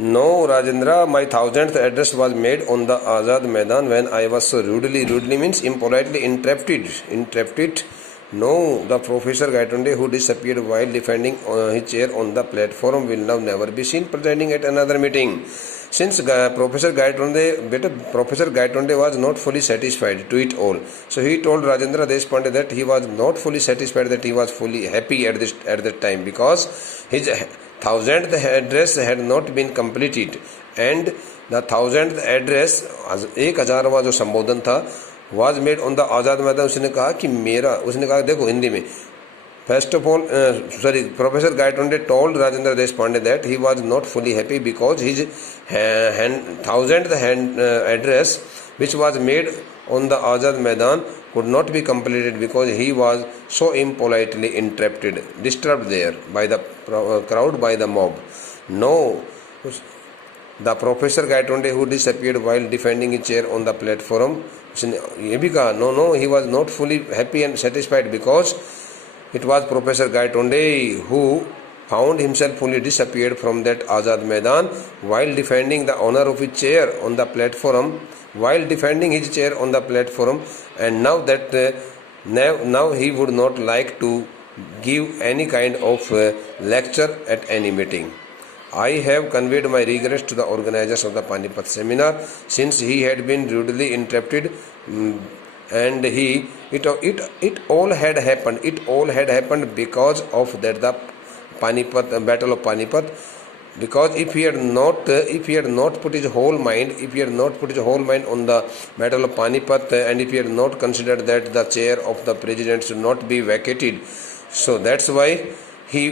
No, Rajendra, my 1000th address was made on the Azad Maidan when I was so rudely means impolitely interrupted. No, the Professor Gaitonde who disappeared while defending his chair on the platform will now never be seen presiding at another meeting. Since Professor Gaitonde was not fully satisfied to it all, so he told Rajendra Deshpande that he was not fully satisfied, that he was fully happy at that time, because his 1000th address had not been completed, and the 1000th address 1000वां जो संबोधन था was made on the आज़ाद मैदान. उसने कहा देखो हिंदी में, first of all, Professor Gaitonde told Rajendra Deshpande that he was not fully happy because his 1000th address, which was made on the Azad Maidan, could not be completed because he was so impolitely disturbed there by the crowd, by the mob. No, the Professor Gaitonde who disappeared while defending his chair on the platform, no, he was not fully happy and satisfied because it was Professor Gaitonde who found himself fully disappeared from that Azad Maidan while defending the honor of his chair on the platform, and now that now he would not like to give any kind of lecture at any meeting. I have conveyed my regrets to the organizers of the Panipat seminar, since he had been rudely interrupted, and it all had happened because of that the battle of Panipat. Because if he had not put his whole mind on the battle of Panipat, and if he had not considered that the chair of the president should not be vacated, so that's why he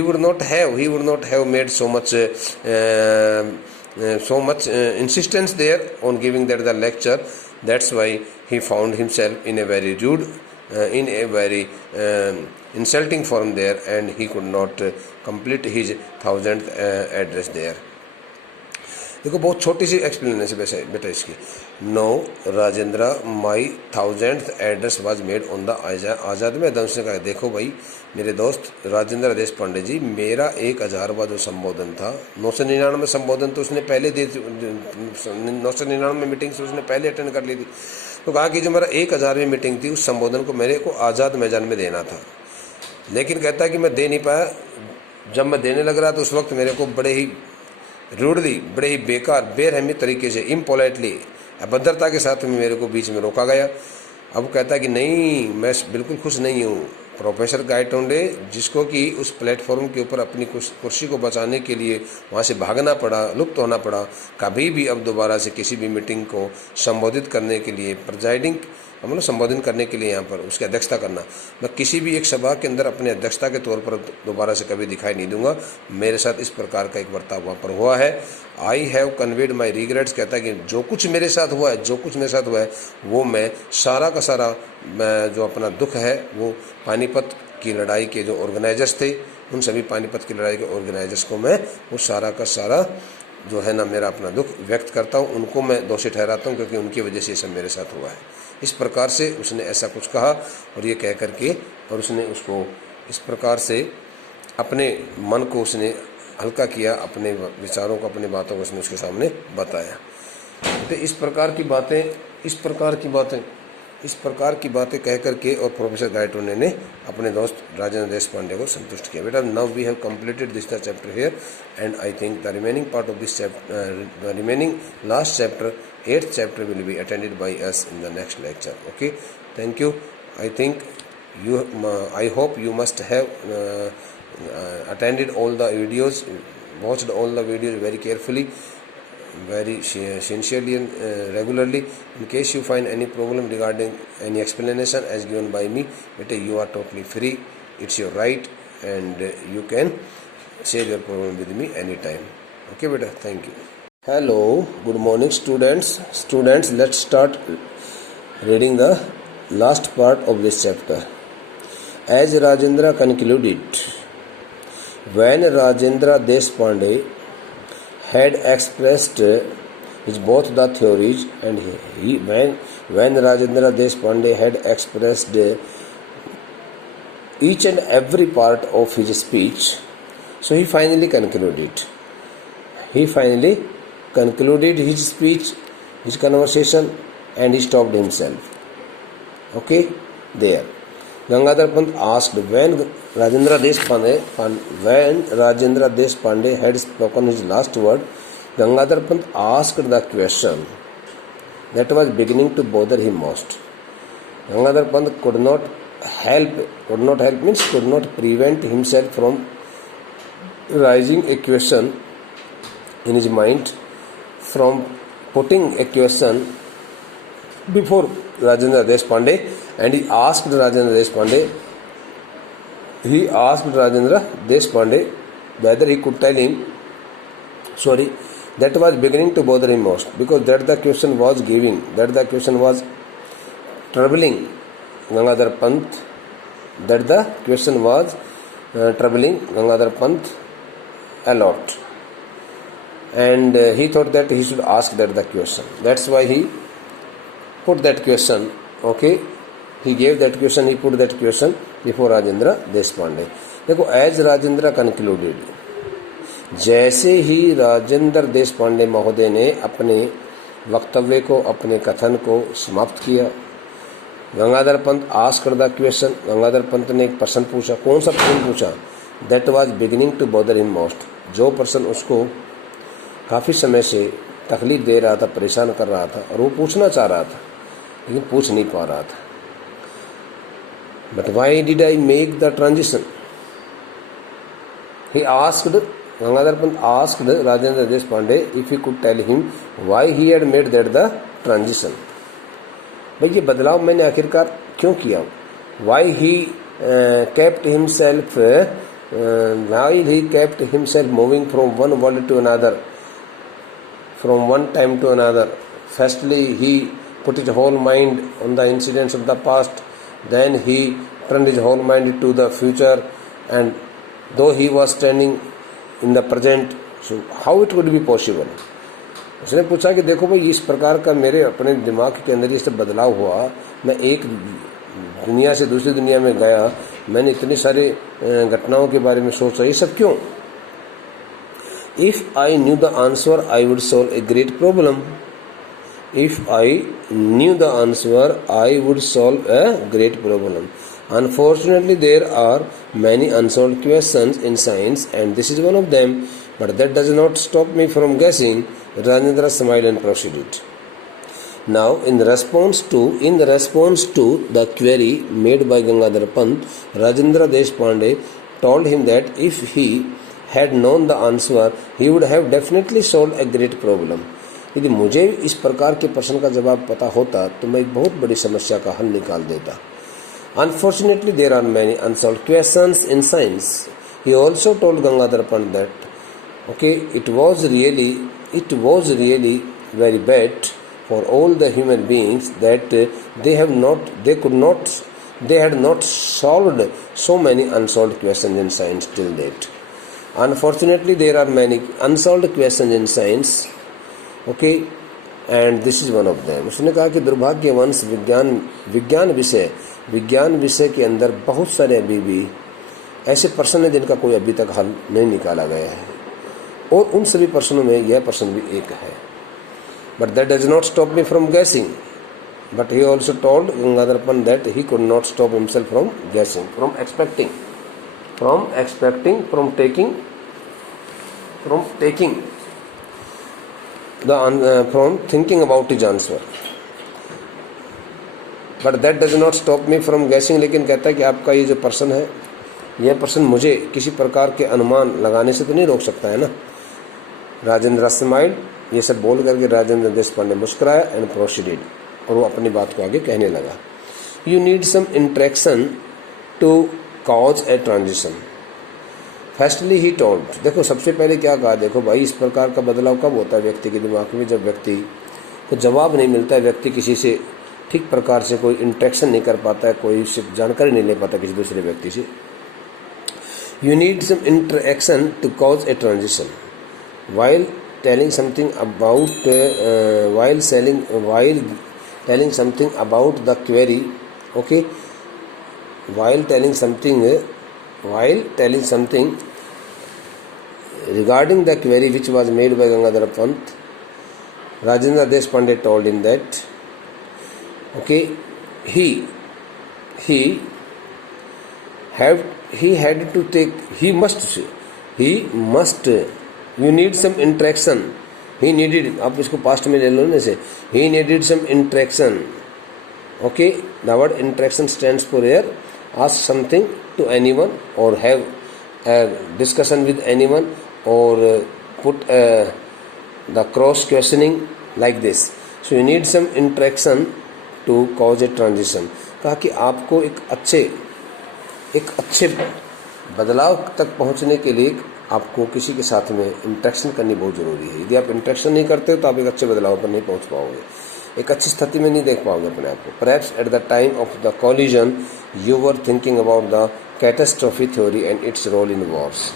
would not have made so much insistence there on giving that the lecture. That's why he found himself in a very rude, insulting form there, and he could not complete his 1000th address there. देखो बहुत छोटी सी explanation वैसे बेटा इसकी. No Rajendra, my 1000th address was made on the Azad Maidan. उसने कहा देखो भाई मेरे दोस्त राजेंद्र देशपांडे जी, मेरा 1000वां जो संबोधन था, 999 संबोधन तो उसने पहले 999 मीटिंग से उसने पहले अटेंड कर ली थी. तो कहा कि जो मेरा 1000वीं मीटिंग थी उस संबोधन को मेरे को आज़ाद मैदान में देना था, लेकिन कहता है कि मैं दे नहीं पाया. जब मैं देने लग रहा तो उस वक्त मेरे को बड़े ही रूडली, बड़े ही बेकार, बेरहमी तरीके से, इम्पोलाइटली, अभद्रता के साथ में मेरे को बीच में रोका गया. अब कहता है कि नहीं, मैं बिल्कुल खुश नहीं हूँ. प्रोफेसर गाइटोंडे, जिसको कि उस प्लेटफॉर्म के ऊपर अपनी कुर्सी को बचाने के लिए वहाँ से भागना पड़ा, लुप्त होना पड़ा, कभी भी अब दोबारा से किसी भी मीटिंग को संबोधित करने के लिए, प्रेजाइडिंग मतलब संबोधन करने के लिए यहाँ पर उसकी अध्यक्षता करना, मैं किसी भी एक सभा के अंदर अपने अध्यक्षता के तौर पर दोबारा से कभी दिखाई नहीं दूंगा. मेरे साथ इस प्रकार का एक बर्ताव वहाँ पर हुआ है. I have conveyed my regrets. कहता है कि जो कुछ मेरे साथ हुआ है वो मैं सारा का सारा जो अपना दुख है वो पानीपत की लड़ाई के जो ऑर्गेनाइजर्स थे, उन सभी पानीपत की लड़ाई के ऑर्गेनाइजर्स को मैं वो सारा का सारा जो है ना मेरा अपना दुख व्यक्त करता हूँ. उनको मैं दोषी ठहराता हूँ क्योंकि उनकी वजह से ये सब मेरे साथ हुआ है. इस प्रकार से उसने ऐसा कुछ कहा और ये कह करके, और उसने उसको इस प्रकार से अपने मन को उसने हल्का किया, अपने विचारों को, अपनी बातों को उसने उसके सामने बताया. तो इस प्रकार की बातें कह करके और प्रोफेसर गाइटोंडे ने अपने दोस्त राजेंद्र देशपांडे को संतुष्ट किया. बेटा, now we have completed this the chapter here, and I think the remaining part of this chapter, the remaining last chapter, 8th chapter will be attended by us in the next lecture. Okay, thank you. I think I hope you must have attended all the videos, watched all the videos very carefully, very sincerely and regularly. In case you find any problem regarding any explanation as given by me, beta, you are totally free. It's your right, and you can share your problem with me anytime. Okay, beta, thank you. Hello, good morning students. Let's start reading the last part of this chapter. As Rajendra concluded, when Rajendra Deshpande had expressed his both the theories, and when Rajendra Deshpande had expressed each and every part of his speech, so he finally concluded. He finally concluded his speech, his conversation, and he stopped himself. Okay, there. Gangadhar Pant asked when Rajendra Deshpande had spoken his last word. Gangadhar Pant asked the question that was beginning to bother him most. Gangadhar Pant could not prevent himself from raising a question in his mind, from putting a question before Rajendra Deshpande, and he asked Rajendra Deshpande whether he could tell him, that was beginning to bother him most, because that the question was troubling Gangadhar Pant, a lot, and he thought that he should ask that the question. That's why he put that question. Okay, he gave that question, he put that question before Rajendra Deshpande. देखो, as Rajendra concluded, जैसे ही राजेंद्र देशपांडे महोदय ने अपने वक्तव्य को, अपने कथन को समाप्त किया, Gangadhar Pant asked the question, Gangadhar Pant ने एक प्रश्न पूछा. कौन सा प्रश्न पूछा? That was beginning to bother him most. जो प्रश्न उसको काफ़ी समय से तकलीफ दे रहा था, परेशान कर रहा था, और वो पूछना चाह रहा था लेकिन पूछ नहीं पा रहा था. But why did I make the transition? He asked, Gangadhar Pant asked Rajendra Deshpande if he could tell him why he had made that the transition. भाई ये बदलाव मैंने आखिरकार क्यों किया? Why he kept himself moving from one world to another, from one time to another. Firstly, he put his whole mind on the incidents of the past. Then he turned his whole mind to the future, and though he was standing in the present, so how it would be possible? उसने पूछा कि देखो भाई, इस प्रकार का मेरे अपने दिमाग के अंदर ये सब बदलाव हुआ, मैं एक दुनिया से दूसरी दुनिया में गया, मैंने इतनी सारी घटनाओं के बारे में सोचा, ये सब क्यों? If I knew the answer, I would solve a great problem. If I knew the answer, I would solve a great problem. Unfortunately, there are many unsolved questions in science, and this is one of them. But that does not stop me from guessing. Rajendra smiled and proceeded. Now, in response to the query made by Gangadhar Pant, Rajendra Deshpande told him that if he had known the answer, he would have definitely solved a great problem. यदि मुझे इस प्रकार के प्रश्न का जवाब पता होता तो मैं एक बहुत बड़ी समस्या का हल निकाल देता. Unfortunately, there are many unsolved questions in science. He also told Gangadhar Pant that it was really very bad for all the human beings that they had not solved so many unsolved questions in science till date. Unfortunately, there are many unsolved questions in science. And this is one of them. उसने कहा कि दुर्भाग्यवश विज्ञान विषय के अंदर बहुत सारे अभी भी ऐसे प्रश्न हैं जिनका कोई अभी तक हल नहीं निकाला गया है, और उन सभी प्रश्नों में यह प्रश्न भी एक है. But that does not stop me from guessing. But he also told Gangadhar Pant that he could not stop himself from guessing, from thinking about his answer. But that does not stop me from guessing. लेकिन कहता है कि आपका ये जो प्रश्न है, यह प्रश्न मुझे किसी प्रकार के अनुमान लगाने से तो नहीं रोक सकता है ना. राजेंद्र स्माइल्ड, ये सब बोल करके राजेंद्र देशपांडे मुस्कुराया एंड प्रोसीडेड, और वो अपनी बात को आगे कहने लगा. You need some interaction to cause a transition. Firstly he told, देखो सबसे पहले क्या कहा, देखो भाई इस प्रकार का बदलाव कब होता है व्यक्ति के दिमाग में, जब व्यक्ति को जवाब नहीं मिलता है, व्यक्ति किसी से ठीक प्रकार से कोई इंट्रैक्शन नहीं कर पाता है, कोई जानकारी नहीं ले पाता किसी दूसरे व्यक्ति से. You need some interaction to cause a transition while telling something about the query. While telling something Regarding the query which was made by Gangadhar Pant, Rajendra Deshpande told him that, okay, he must, you need some interaction. He needed, आप इसको past में ले लो ना से, he needed some interaction. Okay, the word interaction stands for here, ask something to anyone or have a discussion with anyone or put the cross questioning like this. So you need some interaction to cause a transition. कहा कि आपको एक अच्छे बदलाव तक पहुंचने के लिए आपको किसी के साथ में इंटरेक्शन करनी बहुत ज़रूरी है. यदि आप इंटरेक्शन नहीं करते हो तो आप एक अच्छे बदलाव पर नहीं पहुंच पाओगे, एक अच्छी स्थिति में नहीं देख पाओगे अपने आप को. Perhaps at the time of the collision you were thinking about the catastrophe theory and its role in wars.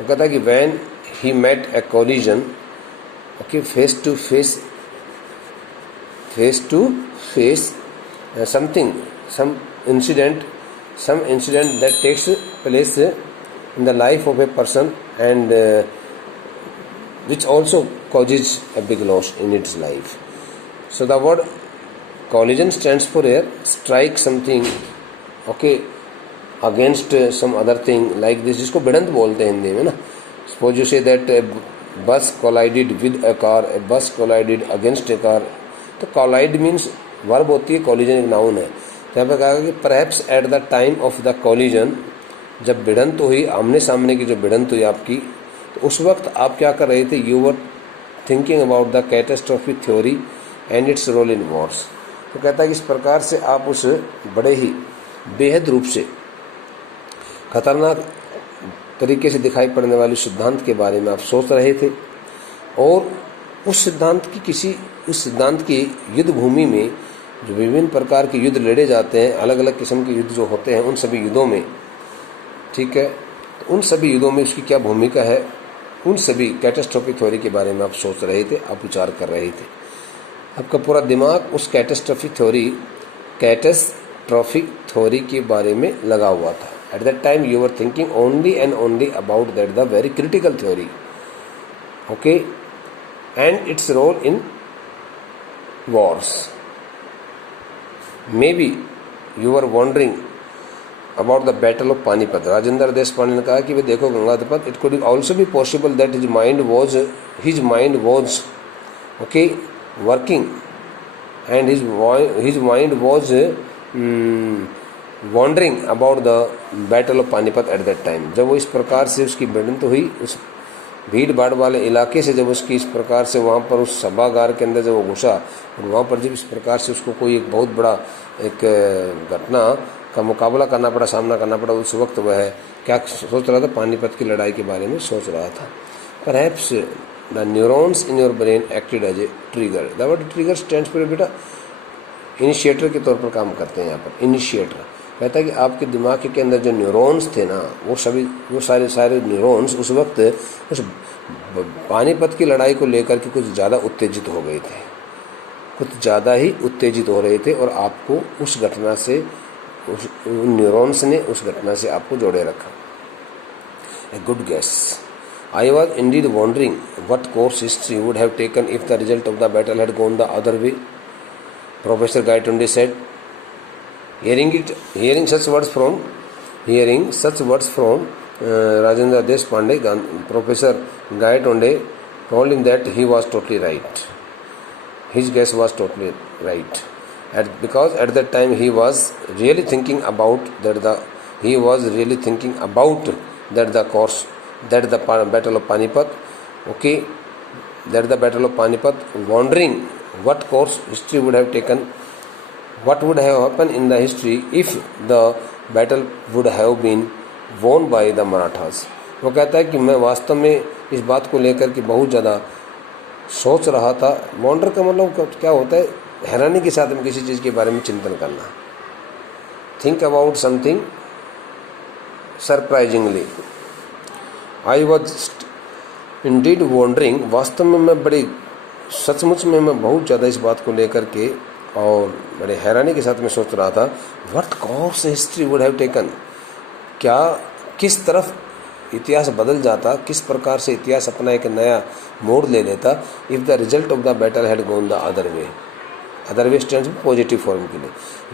वो कहता है कि when he met a collision, okay, face to face some incident that takes place in the life of a person and which also causes a big loss in its life. So the word collision stands for here, strike something, okay, against some other thing like this, जिसको भिड़ंत बोलते हैं हिंदी में ना. Suppose you say that a bus collided with a car, a bus collided against a car. तो collide means verb होती है, collision एक नाउन है. तो यहाँ पे कहा कि perhaps at the time of the collision, जब भिड़ंत हुई, आमने सामने की जो भिड़ंत हुई आपकी, तो उस वक्त आप क्या कर रहे थे? You were thinking about the catastrophe theory and its role in wars. तो कहता है कि इस प्रकार से आप उस बड़े ही बेहद रूप से खतरनाक तरीके से दिखाई पड़ने वाले सिद्धांत के बारे में आप सोच रहे थे और उस सिद्धांत की युद्ध भूमि में जो विभिन्न प्रकार के युद्ध लड़े जाते हैं, अलग अलग किस्म के युद्ध जो होते हैं, उन सभी युद्धों में, ठीक है, तो उन सभी युद्धों में उसकी क्या भूमिका है, उन सभी कैटास्ट्रोफी थ्योरी के बारे में आप सोच रहे थे, आप विचार कर रहे थे. आपका पूरा दिमाग उस कैटास्ट्रोफी थ्योरी के बारे में लगा हुआ था. At that time you were thinking only and only about that, the very critical theory, okay, and its role in wars. Maybe you were wondering about the battle of Panipat. Rajendra Deshpande ने कहा कि वे देखो Gangadhar Pant, it could also be possible that his mind was okay working and his mind was wondering about the battle of Panipat at that time. जब वो इस प्रकार से उसकी भिड़ंत हुई उस भीड़ भाड़ वाले इलाके से, जब उसकी इस प्रकार से वहाँ पर उस सभागार के अंदर जब वो घुसा और वहाँ पर जब इस प्रकार से उसको कोई एक बहुत बड़ा एक घटना का मुकाबला करना पड़ा, सामना करना पड़ा, उस वक्त वह क्या सोच रहा था? पानीपत की लड़ाई के बारे में सोच रहा था. Perhaps the neurons in your brain acted as a trigger. The word trigger stands for बेटा इनिशिएटर के तौर पर काम करते हैं. यहाँ पर इनिशिएटर कहता है कि आपके दिमाग के अंदर जो न्यूरॉन्स थे ना, वो सारे न्यूरॉन्स उस वक्त उस पानीपत की लड़ाई को लेकर के कुछ ज़्यादा उत्तेजित हो गए थे, कुछ ज़्यादा ही उत्तेजित हो रहे थे और आपको उस घटना से, उस न्यूरॉन्स ने उस घटना से आपको जोड़े रखा. A good guess. I was indeed wondering what course history would have taken if the result of the battle had gone the other way, Professor Gaitonde said. Hearing such words from Rajendra Deshpande, Professor Gaitonde told him that he was totally right. His guess was totally right. Because at that time he was really thinking about that the battle of Panipat, okay, that the battle of Panipat, wondering what course history would have taken, what would have happened in the history if the battle would have been won by the Marathas. वो कहता है कि मैं वास्तव में इस बात को लेकर के बहुत ज़्यादा सोच रहा था. वॉन्डर का मतलब क्या होता है? हैरानी के साथ में किसी चीज़ के बारे में चिंतन करना. Think about something surprisingly. I was indeed wondering, वास्तव में मैं बड़ी सचमुच में मैं बहुत ज़्यादा इस बात को लेकर के और बड़े हैरानी के साथ में सोच रहा था. What course history would have taken, क्या किस तरफ इतिहास बदल जाता, किस प्रकार से इतिहास अपना एक नया मोड़ ले लेता, if the result of the battle had gone the other way stands positive form के लिए।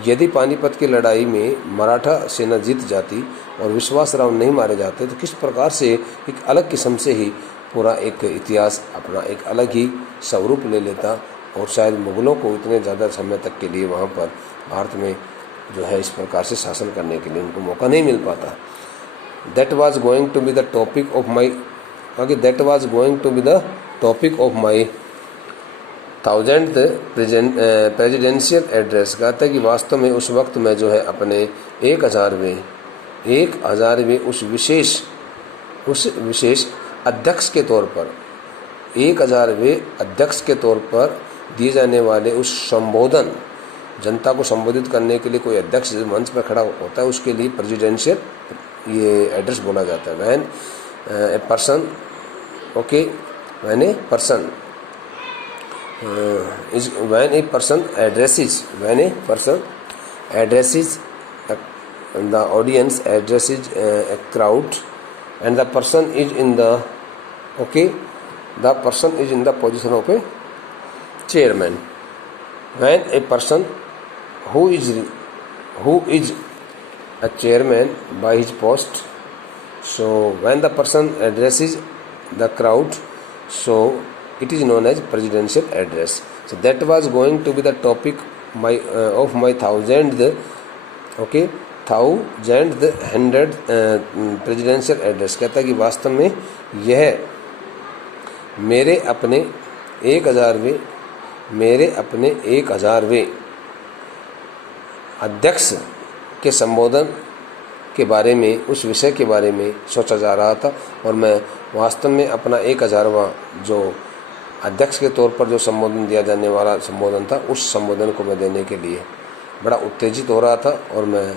यदि पानीपत की लड़ाई में मराठा सेना जीत जाती और विश्वास राव नहीं मारे जाते तो किस प्रकार से एक अलग किस्म से ही पूरा एक इतिहास अपना एक अलग ही स्वरूप ले लेता और शायद मुग़लों को इतने ज़्यादा समय तक के लिए वहाँ पर भारत में जो है इस प्रकार से शासन करने के लिए उनको मौका नहीं मिल पाता। That was going to be the topic of my that was going to be the topic of my 1000th presidential address. कहता है कि वास्तव में उस वक्त मैं जो है अपने 1000वें उस विशेष अध्यक्ष के तौर पर 1000वें अध्यक्ष के तौर पर दिए जाने वाले उस संबोधन, जनता को संबोधित करने के लिए कोई अध्यक्ष मंच पर खड़ा होता है उसके लिए प्रेजिडेंशियल ये एड्रेस बोला जाता है। When a person addresses the audience, addresses a crowd, and the person is in the position of a chairman. When a person who is a chairman by his post, so when the person addresses the crowd, so it is known as presidential address. So that was going to be the topic of my 1000th presidential address. कहता है कि वास्तव में यह मेरे अपने 1000वें अध्यक्ष के संबोधन के बारे में, उस विषय के बारे में सोचा जा रहा था और मैं वास्तव में अपना 1000वां जो अध्यक्ष के तौर पर जो संबोधन दिया जाने वाला संबोधन था उस संबोधन को मैं देने के लिए बड़ा उत्तेजित हो रहा था और मैं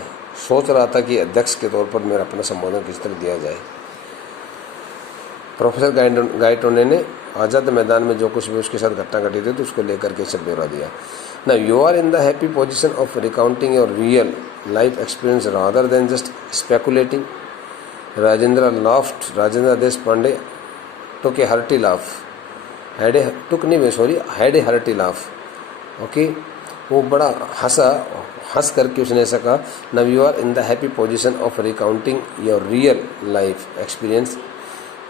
सोच रहा था कि अध्यक्ष के तौर पर मेरा अपना संबोधन किस तरह दिया जाए। प्रोफेसर गायटोने ने आज़ाद मैदान में जो कुछ भी उसके साथ घटना घटी थी तो उसको लेकर के सब ब्यौरा दिया। Now you are in the happy position of recounting your real life experience rather than just speculating. Rajendra laughed. Rajendra Deshpande took a hearty laugh. Had a hearty laugh. Okay, वो बड़ा हंस करके उसने ऐसा कहा, Now you are in the happy position of recounting your real life experience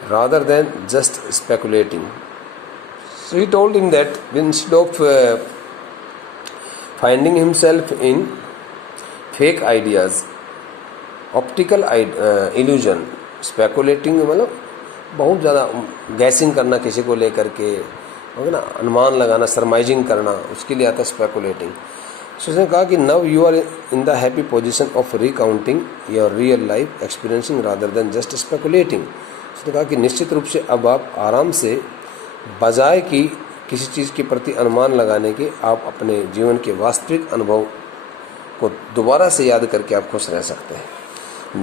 rather than just speculating. So he told him that instead of finding himself in fake ideas, optical illusion, speculating मतलब बहुत ज़्यादा guessing करना किसी को लेकर के, हो ना, अनुमान लगाना, सरमाइजिंग करना, उसके लिए आता स्पेकुलेटिंग। सो उसने कहा कि now you are in the happy position of recounting your real life experiencing rather than just speculating. उसने कहा कि निश्चित रूप से अब आप आराम से बजाय कि किसी चीज़ के प्रति अनुमान लगाने के, आप अपने जीवन के वास्तविक अनुभव को दोबारा से याद करके आप खुश रह सकते हैं।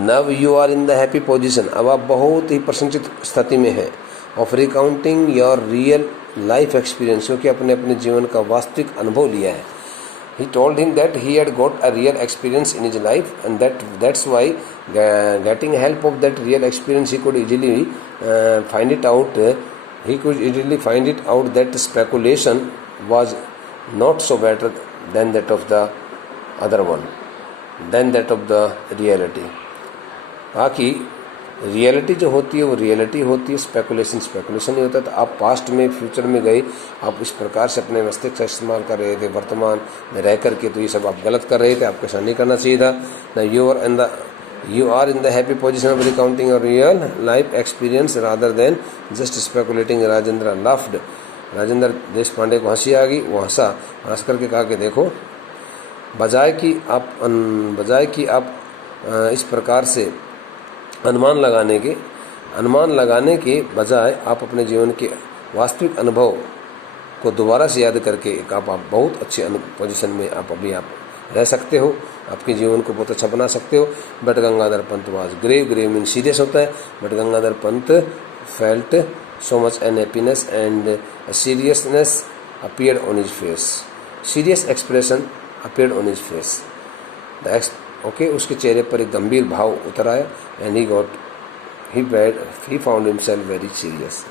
Now you are in the happy position, अब आप बहुत ही प्रसन्नचित स्थिति में हैं, of recounting your real life experience, क्योंकि अपने अपने जीवन का वास्तविक अनुभव लिया है। He told him that he had got a real experience in his life and that's why getting help of that real experience he could easily find it out that speculation was not so better than that of the other one, than that of the reality. बाकी reality जो होती है वो reality होती है, speculation नहीं होता। तो आप पास्ट में, फ्यूचर में गए, आप इस प्रकार से अपने मस्तिष्क का इस्तेमाल कर रहे थे वर्तमान में रह करके, तो ये सब आप गलत कर रहे थे, आपको ऐसा नहीं करना चाहिए था ना। You are in the happy position of recounting your real life experience rather than just speculating. Rajendra laughed, Rajendra Deshpande को हंसी आ गई, वो हंस करके कहा कि देखो, बजाय कि आप इस प्रकार से अनुमान लगाने के बजाय आप अपने जीवन के वास्तविक अनुभव को दोबारा से याद करके आप बहुत अच्छे पोजीशन में आप रह सकते हो, आपके जीवन को बहुत अच्छा बना सकते हो। But Gangadhar Pant was grave mean serious होता है। But Gangadhar Pant felt so much an happiness and seriousness appeared on his face, serious expression appeared on his face. Okay, उसके चेहरे पर एक गंभीर भाव उतर आया। And he got he found himself very serious.